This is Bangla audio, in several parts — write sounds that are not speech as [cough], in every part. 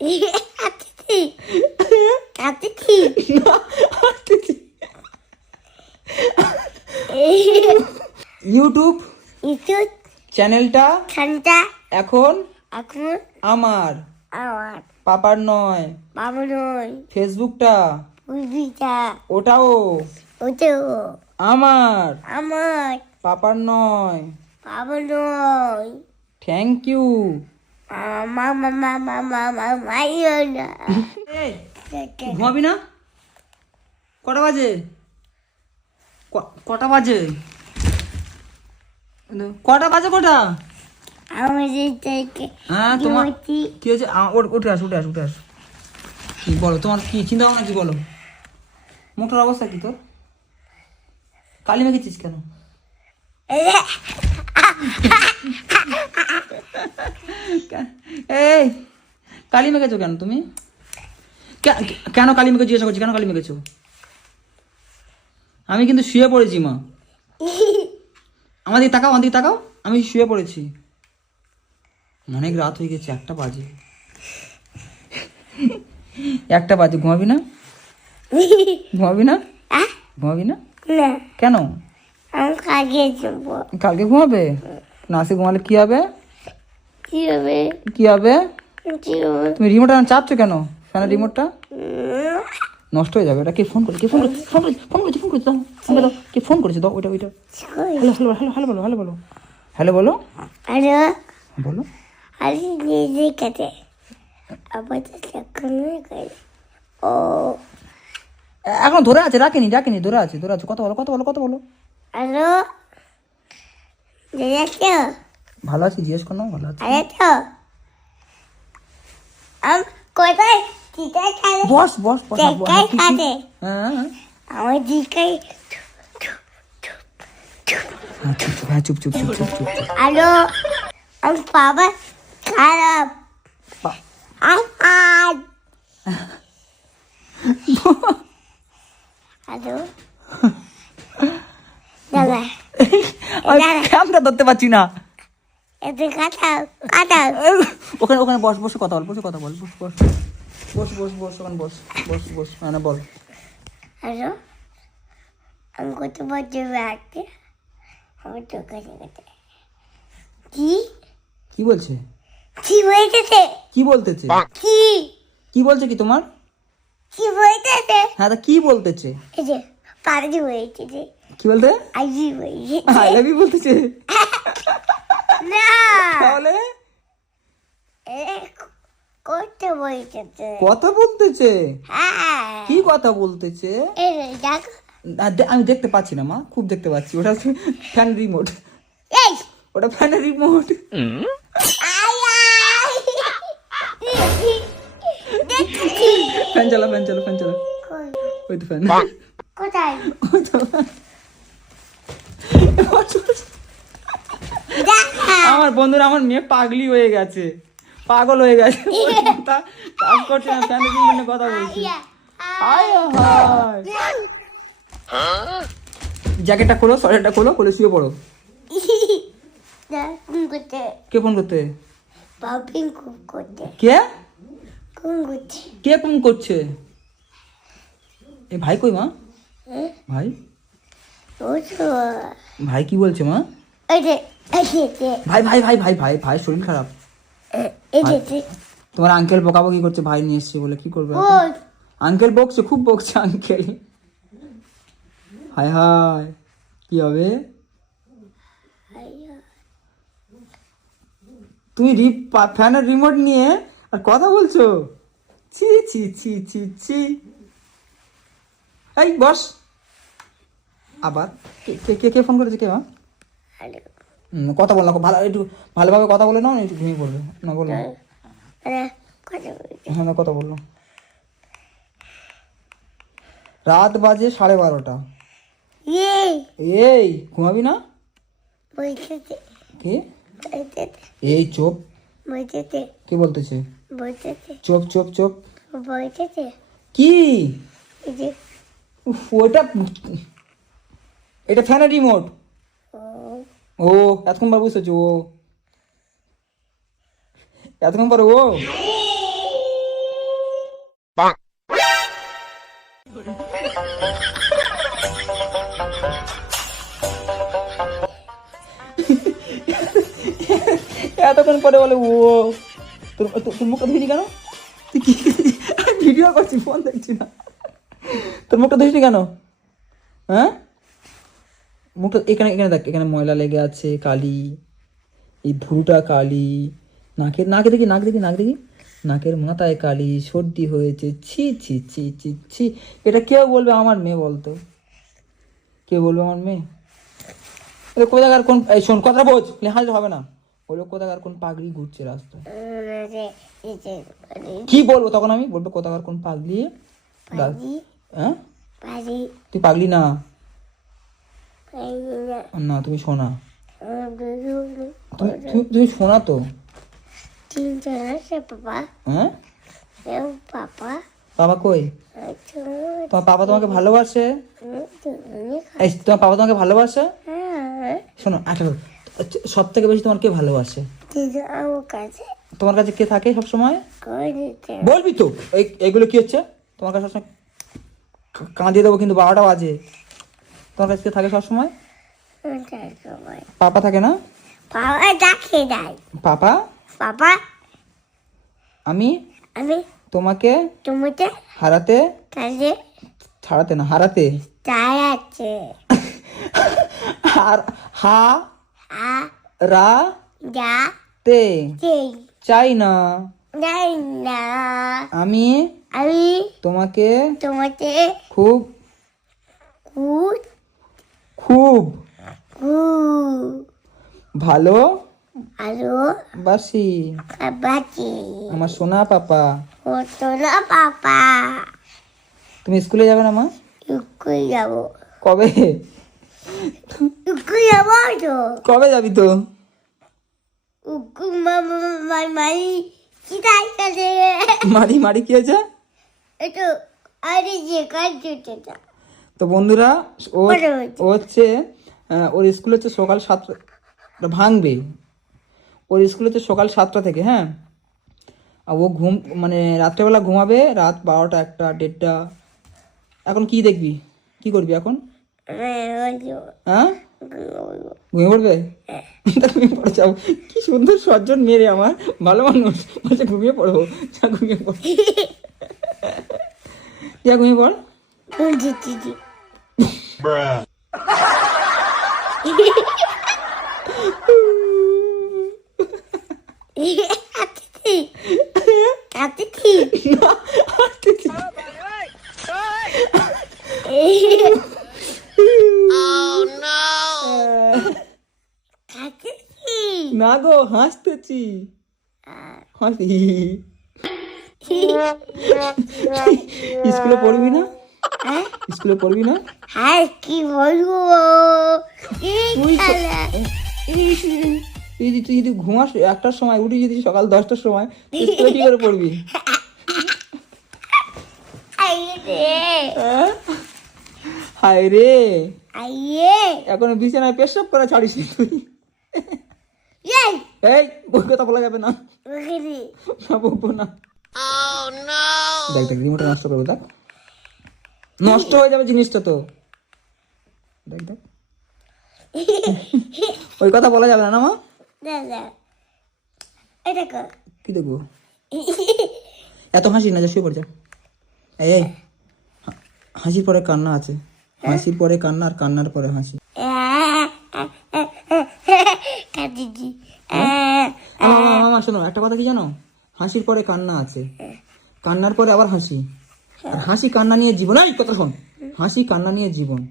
আসতেছি ইউটিউব ইসু চ্যানেলটা ঠান্ডা এখন এখন আমার। আমার। পাপার নয়। বাবা নয়। ফেসবুকটা বুঝিটা ওটাও ওটো আমার। আমার। পাপার নয়। বাবা নয়। থ্যাংক ইউ ঘুমাবি না কটা বাজে কটা বাজে কটা বাজে কটা হ্যাঁ তোমার। কি হয়েছে উঠে আস উঠে আস উঠে আস কি বলো তোমার কি চিন্তা ভাবনা কি বলো মুখটার অবস্থা কি তোর কালি মেখেছিস কেন [laughs] এই কালি মেখেছো কেন তুমি? কেন কালি মেখে জিজ্ঞাসা করছি কেন কালি মেখেছো আমি কিন্তু শুয়ে পড়েছি মা। আমাদের তাকাও আমাদের তাকাও। আমি শুয়ে পড়েছি। অনেক রাত হয়ে গেছে একটা বাজে। একটা বাজে ঘুমাবি না? ঘুমাবি না? ঘুমাবি না? কেন? কালকে ঘুমাবে। না আজকে ঘুমালে কি হবে? কি হবে? কি হবে? তুমি রিমোটটা চাপছো কেন? ফ্যানের রিমোটটা নষ্ট হয়ে যাবে। এটা কে ফোন করে কে ফোন করে ফোন করেছে ফোন করেছে ফোন করেছে দাও কে ফোন করেছে? দাও ওইটা ওইটা? হ্যালো হ্যালো হ্যালো হ্যালো বলো হ্যালো বলো। হ্যালো বলো। আরে বলো। আরে নিজে কাটে। আবার ও। এখন ধরে আছে রাখেনি রাখেনি ধরে আছে ধরে আছে। কত বলো কত বলো কথা বলো? আরও দেখো ভালো আছি জিজ্ঞেস করো ভালো আছি। আরে তো। আম কোথায়? চিটাই খাবে বস খাবে হ্যাঁ আমার চুপ চুপ হ্যাঁ চুপ চুপ চুপ চুপ চুপ। চুপ। আম বাবা খারাপ। আম আজ। আরও দাদা। ক্যামেরা ধরতে পারছি না। [laughs] ওখানে ওখানে বস বসে কথা বল বসে কথা বল বস বস। বস বস বস ওখানে বস বস বস না বল। আরও? আমি কত বছর রাখতে আমার কাছে কি? কি বলছে? কি বলতেছে? কি বলতেছে? কি? কি বলছে কি তোমার? কি বলতেছে? হ্যাঁ তা কি বলতেছে? এই যে পারজি বলতেছে কি বলতে? আইজি বলতেছে আই লাভ ইউ বলতেছে। না। তাহলে? বলতেছে। কথা বলতেছে? হ্যাঁ। কি কথা বলতেছে? আমি দেখতে পাচ্ছি না মা। খুব দেখতে পাচ্ছি। ওটা ফ্যান রিমোট ওটা ফ্যানের রিমোট ফ্যান চালা ফ্যান চালা ফ্যান চালা। ওই তো ফ্যান কোথায়? দেখা আমার বন্ধুরা আমার মেয়ে পাগলি হয়ে গেছে। পাগল হয়ে গেছে। কাজ করছে না ফ্যানের রিমোটে কথা বলছে? হায় হায়। জ্যাকেটটা খোলো সোয়েটারটা খোলো খুলে শুয়ে পড়ো। কে ফোন করতে? কে? কে ফোন করছে? এ ভাই কই মা? ভাই? ও ভাই কি বলছে মা? ভাই ভাই ভাই ভাই ভাই ভাই শরীর খারাপ। তোমার আঙ্কেল বকাবকি করছে ভাই নিয়ে এসছে বলে কি করবে আঙ্কেল বকছে খুব বকছে আঙ্কেল হায় হায় কি হবে? তুমি রি ফ্যানের রিমোট নিয়ে আর কথা বলছো? ছি ছি ছি ছি ছি। এই বস। আবার। কে কে- কে ফোন করেছে কে মা? কথা বল না ভালো একটু ভালোভাবে কথা বলে নাও একটু ঘুমিয়ে পড়বে। না বলো। আরে হ্যাঁ না কথা বলল। রাত বাজে সাড়ে বারোটা। এই। ঘুমাবি না? কে? এই চোপ কে বলতেছে? চোপ চোপ চোপ কি? ওটা এটা ফ্যানের রিমোট ও, এতক্ষণ পর বুঝতেছি ও। এতক্ষণ পরে ও। এতক্ষণ পরে বলে, ও, তোর তোর মুখটা ধুইনি কেন? তুই ভিডিও করছি ফোন দেখছি না। তোর মুখটা ধুইনি কেন? হ্যাঁ? মুখটা এখানে এখানে দেখ এখানে ময়লা লেগে আছে কালি এই ভুরুটা কালি নাকের নাকে দেখি নাক দেখি নাক দেখি। নাকের মাথায় কালি সর্দি হয়েছে ছি ছি ছি ছি ছি। এটা কেউ বলবে আমার মেয়ে বলতো। কে বলবে আমার মেয়ে? এ কোথাকার কোন এই শোন কথা বোঝ হাসলে হবে না। বলবে কোথাকার কোন পাগড়ি ঘুরছে রাস্তায়। কি বলব তখন আমি? বলব কোথাকার কোন পাগলি রা- হ্যাঁ? তুই পাগলি না। না, তুমি শোনা। তুমি তুমি- শোনা তো। বাবা হ্যাঁ? বাবা বাবা কই? তোমার পাপা তোমাকে ভালোবাসে? তোমার পাপা তোমাকে শোনো আচ্ছা সব থেকে বেশি তোমার কাছে কে থাকে সব সময় বলবি তো। এই এগুলো কি হচ্ছে? তোমার কাছে সবসময় কাঁদিয়ে দেবো কিন্তু বারোটা বাজে। তোমার কাছে থাকে সবসময়? সময় পাপা থাকে না? বাবা ডাকে দেয়। পাপা? বাবা আমি? আমি তোমাকে তোমাকে হারাতে? কাছে ছাড়াতে না হারাতে? আছে আর হা? আ রা? যা? তে? চাই না। যাই না। আমি? আমি তোমাকে তোমাকে খুব খুব খুব। ভালো? আরও বাসি। খাবাছি আমার সোনা পাপা। হতো না পাপা। তুমি স্কুলে যাবে না মা? উকুই যাব। কবে? উকুই যাব তো। কবে যাবি তো? মাই কি তাই কাছে মারি মারি কি হয়েছে? একটু আরে যে কাজ তো বন্ধুরা ও হচ্ছে ওর স্কুল হচ্ছে সকাল সাতটা ভাঙবে। ওর স্কুল হচ্ছে সকাল সাতটা থেকে হ্যাঁ? আর ও ঘুম মানে রাত্রেবেলা ঘুমাবে রাত বারোটা একটা দেড়টা। এখন কি দেখবি? কি করবি এখন? হ্যাঁ? ঘুমিয়ে পড়বে? তা [laughs] ঘুমিয়ে পড়ে যাও কি সুন্দর সজ্জন মেরে আমার। ভালো মানুষ। বলছে ঘুমিয়ে পড়ব। যা ঘুমিয়ে পড়। [laughs] যা ঘুমিয়ে পড়। না গো হাসতেছি। হাসি [laughs] স্কুলে পড়বি না? স্কুলে পড়বি না? হ্যাঁ কি বলব? তুই যদি তুই যদি ঘুমাস একটার সময় উঠি যদি সকাল দশটার সময় স্কুলে কি করে পড়বি? আইয়ে হ্যাঁ? হায় রে। আইয়ে এখনও বিছানায় পেশাব করা ছাড়িস তুই। এই। এই ওই কথা বলা যাবে না। না বলব না। দেখ দেখ রিমোটটা নষ্ট করব দেখ। নষ্ট হয়ে যাবে জিনিসটা তো। দেখ দেখ। [laughs] ওই কথা বলা যাবে না না মা? কি দেখব? এত হাসি না যা শুয়ে পড়ে যা। এই হাসির পরে কান্না আছে। হাসির পরে কান্না আর কান্নার পরে হাসি। মামা মামা শোনো একটা কথা কি জানো? হাসির পরে কান্না আছে। কান্নার পরে আবার হাসি। আর হাসি কান্না নিয়ে জীবন এই কথা শোন। হাসি কান্না নিয়ে জীবন।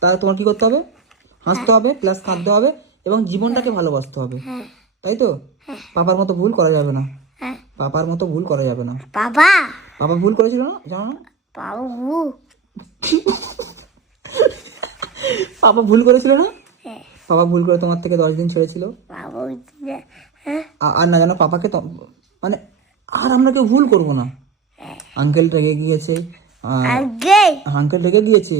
তাহলে তোমার কি করতে হবে? হাসতে হবে প্লাস কাঁদতে হবে এবং জীবনটাকে ভালোবাসতে হবে। তাই তো? পাপার মতো ভুল করা যাবে না। পাপার মতো ভুল করা যাবে না। বাবা! পাপা ভুল করেছিল না? জানো না? বাবু। পাপা ভুল করেছিল না? হ্যাঁ। পাপা ভুল করে তোমার থেকে দশ দিন ছেড়েছিল? বাবু হ্যাঁ। আর না জানো পাপাকে তো মানে আর আমরা কেউ ভুল করব না। আঙ্কেল রেগে গিয়েছে। আঙ্কেল! রেগে গিয়েছে?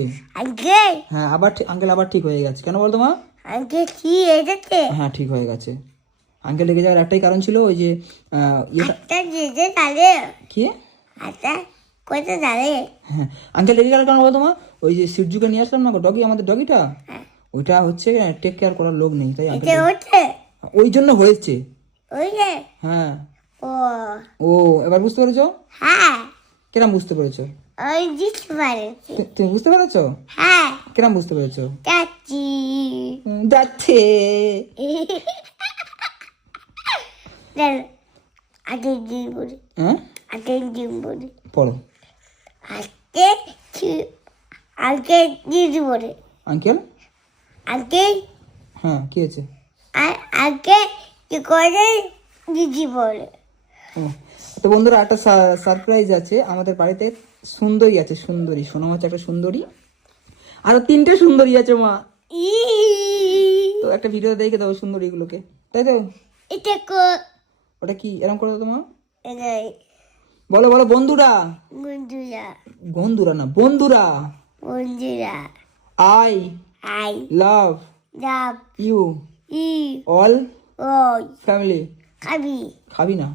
হ্যাঁ আবার আঙ্কেল আবার ঠিক হয়ে গেছে। কেন বলতো মা? হ্যাঁ ঠিক হয়ে গেছে। আঙ্কেল রেগে যাওয়ার একটাই কারণ ছিল ওই যে তাহলে কি? আচ্ছা হ্যাঁ আঙ্কেল রেগে গেল বলতো মা? ওই যে সিরজুকে নিয়ে আসলাম না ডগি আমাদের ডগিটা? ওইটা হচ্ছে টেক কেয়ার করার লোক নেই তাই ওই জন্য হয়েছে। ওই হ্যাঁ। ও। ও এবার বুঝতে পেরেছ? হ্যাঁ। কিরম বুঝতে পেরেছ? তুমি বুঝতে পেরেছ? হ্যাঁ। কিরম বুঝতে পেরেছ? দিন বলি। হ্যাঁ? দিন বলি। পড়ো। আজকে কি- আগের দিন বলে। আঙ্কেল? আগে হ্যাঁ কি হয়েছে? আ- আগে কি করে? দিদি বলে। ও, তো বন্ধুরা একটা সারপ্রাইজ আছে। আমাদের বাড়িতে সুন্দরী আছে সুন্দরী। সোনা হচ্ছে একটা সুন্দরী। আরও তিনটে সুন্দরী আছে মা। তো একটা ভিডিও দেখে দাও সুন্দরীগুলোকে। তাই তো? এটা ওটা কি? এরকম করে তোমার বলো বলো বন্ধুরা। বন্ধুরা। বন্ধুরা না বন্ধুরা। বন্ধুরা। আই আই লাভ ডাব ইউ ই অল ওই ফ্যামিলি খাবি। খাবি না।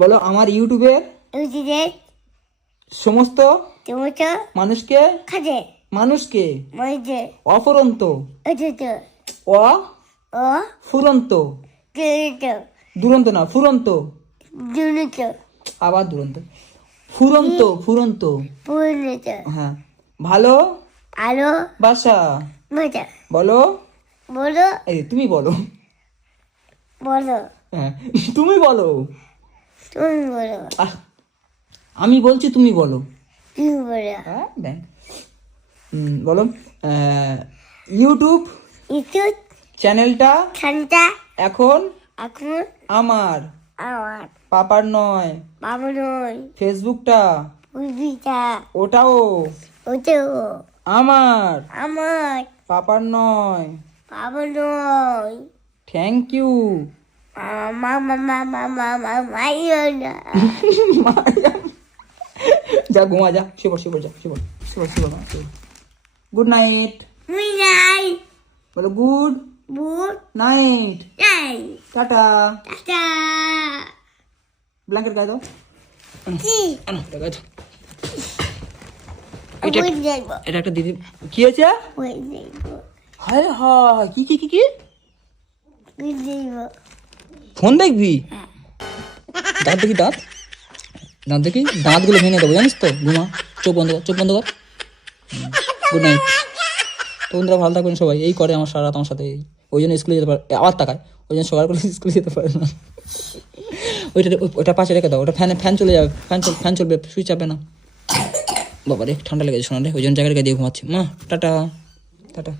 বলো আমার ইউটিউবের ওদের সমস্ত মানুষকে মানুষকে অফুরন্ত অ ফুরন্ত দুরন্ত না ফুরন্ত। আবার দুরন্ত। ফুরন্ত ফুরন্ত। হ্যাঁ। ভালো আলো বাসা মজা। বলো। বলো। এই তুমি বলো। বলো। হ্যাঁ তুমি বলো। তুমি বলো। আমি বলছি তুমি বলো। বলো। হ্যাঁ দেখ। বলো আহ, ইউটিউব একটু চ্যানেলটা ঠান্ডা এখন এখন আমার। আমার। পাপার নয়। বাবা নয়। ফেসবুকটা বুঝিটা ওটাও ওটো আমার। আমার। পাপার নয়। বাবা নয়। থ্যাংক ইউ যা ঘুমা যা শিবর শিবর যা শিবর শিবর শিবর গুড নাইট বলো গুড বুট নাইট নাই টাটা টাটা ব্ল্যাঙ্কেট গায়ে দাও এটা একটা দিদি কি হয়েছে? হায় হায় কি কি কি কি? ফোন দেখবি? দাঁত দেখি দাঁত। দাঁত দেখি, দাঁতগুলো ভেঙে দেবো, জানিস তো? ঘুমা, চোখ বন্ধ কর, চোখ বন্ধ কর। গুড নাইট তো বন্ধুরা, ভালো থাকবেন সবাই। এই করে আমার সারা রাত আমার সাথে। ওই জন্য স্কুলে যেতে পারে আবার তাকায়। ওই জন্য সকাল করে স্কুলে যেতে পারে না। ওইটা ওটা পাশে রেখে দাও। ওটা ফ্যানে ফ্যান চলে যাবে। ফ্যান চল ফ্যান চলবে সুইচ চাপবে না। বাবা রে ঠান্ডা লেগেছে শোনা রে। ওই জন্য জায়গায় দিয়ে ঘুমাচ্ছি। মা, টাটা। টাটা।